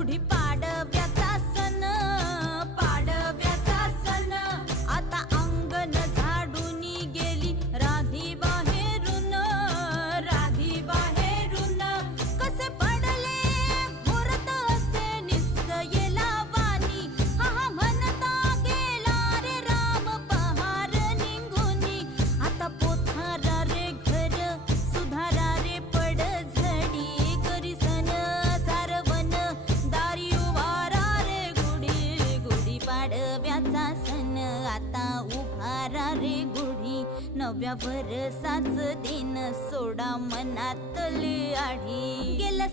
गुढी पाडव्याचा सण, पाडव्याचा सण. आता अंगण झाडून गेली राधी बाहेरून, राधी बाहेरून. कसे पडले मुहूर्त असे निश्चयेला वाणी, हा हा म्हणता गेला रे राम पहार निघूनी. आता पोथारा रे घर सुधारा रे पडझडी, करी सण सारवण दारी उभारा रे गुढी, गुढी पाडव्याचा सण. आता उभारा रे गुढी, नव्या वर्षाच दिन सोडा मनातली आढी. गेलं